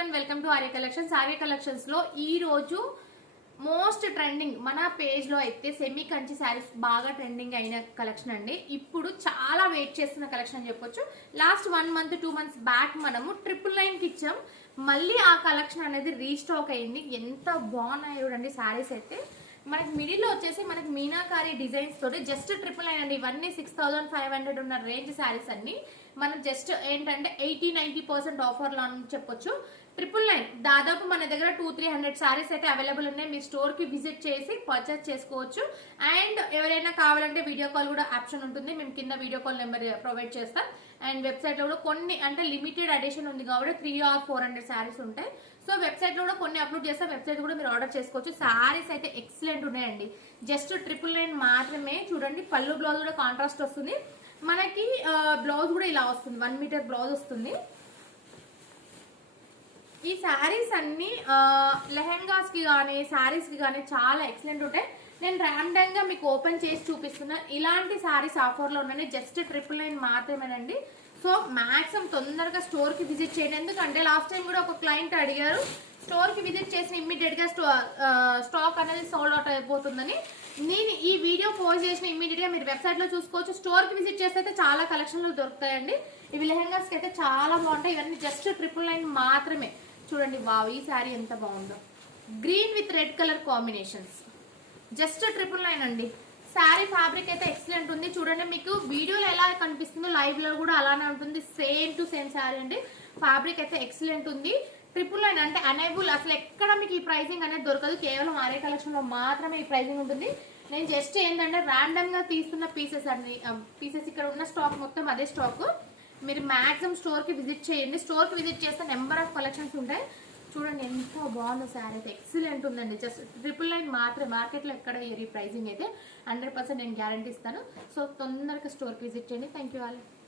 Everyone, welcome to Arya collections. Arya collections లో ఈ రోజు మోస్ట్ ట్రెండింగ్ మన పేజ్ లో అయితే సెమీ కంచి శారీస్ బాగా ట్రెండింగ్ అయిన కలెక్షన్ అండి. ఇప్పుడు చాలా వెయిట్ చేస్తున్న కలెక్షన్ అని చెప్పొచ్చు. లాస్ట్ 1 మంత్ 2 మంత్స్ బ్యాక్ మనము 999 కి ఇచ్చాం. మళ్ళీ ఆ కలెక్షన్ అనేది రీస్టాక్ అయింది. ఎంత బాగున్నాయి చూడండి శారీస్ అయితే. మనకి మిడిల్ లో వచ్చేసి మనకి మీనాకారి డిజైన్స్ తోటి జస్ట్ 999 అండి. ఇవన్నీ 6500 ఉన్న రేంజ్ శారీస్ అన్ని మనం జస్ట్ ఏంటంటే 80-90% ఆఫర్ లో అని చెప్పొచ్చు. 999 దాదాపు మన దగ్గర 200-300 శారీస్ అయితే అవైలబుల్ ఉన్నాయి. మీ స్టోర్ కి విజిట్ చేసి పర్చేస్ చేసుకోవచ్చు. అండ్ ఎవరైనా కావాలంటే వీడియో కాల్ కూడా ఆప్షన్ ఉంటుంది. మేము కింద వీడియో కాల్ నెంబర్ ప్రొవైడ్ చేస్తాం. అండ్ వెబ్సైట్ లో కూడా కొన్ని అంటే లిమిటెడ్ ఎడిషన్ ఉంది కాబట్టి 300-400 శారీస్ ఉంటాయి. సో వెబ్సైట్ లో కూడా కొన్ని అప్లోడ్ చేస్తాం. వెబ్సైట్ కూడా మీరు ఆర్డర్ చేసుకోవచ్చు. శారీస్ అయితే ఎక్సలెంట్ ఉన్నాయండి. జస్ట్ 999 మాత్రమే. చూడండి, పళ్ళు బ్లౌజ్ కూడా కాంట్రాస్ట్ వస్తుంది. మనకి బ్లౌజ్ కూడా ఇలా వస్తుంది, 1 మీటర్ బ్లౌజ్ వస్తుంది. ఈ శారీస్ అన్ని లెహెంగాస్ కి కానీ శారీస్ కి కానీ చాలా ఎక్సలెంట్ ఉంటాయి. నేను ర్యాండమ్ గా మీకు ఓపెన్ చేసి చూపిస్తున్నా. ఇలాంటి శారీస్ ఆఫర్ లో ఉన్నాయి. జస్ట్ 999 మాత్రమేనండి. సో మాక్సిమం తొందరగా స్టోర్ కి విజిట్ చేయండి. ఎందుకంటే లాస్ట్ టైం కూడా ఒక క్లయింట్ అడిగారు, స్టోర్ కి విజిట్ చేసి ఇమ్మీడియట్ గా స్టాక్ అనేది సోల్డ్ అవుట్ అయిపోతుందని. నేను ఈ వీడియో పోస్ట్ చేసిన ఇమ్మీడియట్ గా మీరు వెబ్సైట్ లో చూసుకోవచ్చు. స్టోర్ కి విజిట్ చేస్తే అయితే చాలా కలెక్షన్లు దొరుకుతాయండి. ఇవి లెహెంగాస్ కి అయితే చాలా బాగుంటాయి. ఇవన్నీ జస్ట్ 999 మాత్రమే. చూడండి, వావ్, ఈ శారీ ఎంత బాగుందో. Green with red colour combinations. Just 999 అండి. శారీ ఫ్యాబ్రిక్ అయితే ఎక్సలెంట్ ఉంది. చూడండి, మీకు వీడియోలో ఎలా కనిపిస్తుందో లైవ్ లో కూడా అలానే ఉంటుంది. సేమ్ టు సేమ్ శారీ అండి. ఫ్యాబ్రిక్ అయితే ఎక్సలెంట్ ఉంది. 999 అంటే అనేబుల్, అసలు ఎక్కడ మీకు ఈ ప్రైసింగ్ అనేది దొరకదు. కేవలం ఆర్య కలెక్షన్ లో మాత్రమే ఈ ప్రైసింగ్ ఉంటుంది. నేను జస్ట్ ఏంటంటే ర్యాండమ్ గా తీస్తున్న పీసెస్ అండి. పీసెస్ ఇక్కడ ఉన్న స్టాక్ మొత్తం అదే స్టాక్. మీరు మాక్సిమం స్టోర్ కి విజిట్ చేయండి. స్టోర్ కి విజిట్ చేస్తే నెంబర్ ఆఫ్ కలెక్షన్స్ ఉంటాయి. చూడండి, ఎంత బాగుందో శారీ అయితే. ఎక్సలెంట్ ఉందండి. జస్ట్ 999 మాత్రమే. మార్కెట్ లో ఎక్కడ ఈ ప్రైసింగ్ అయితే 100% నేను గ్యారంటీ ఇస్తాను. సో తొందరగా స్టోర్ కి విజిట్ చేయండి. Thank you all.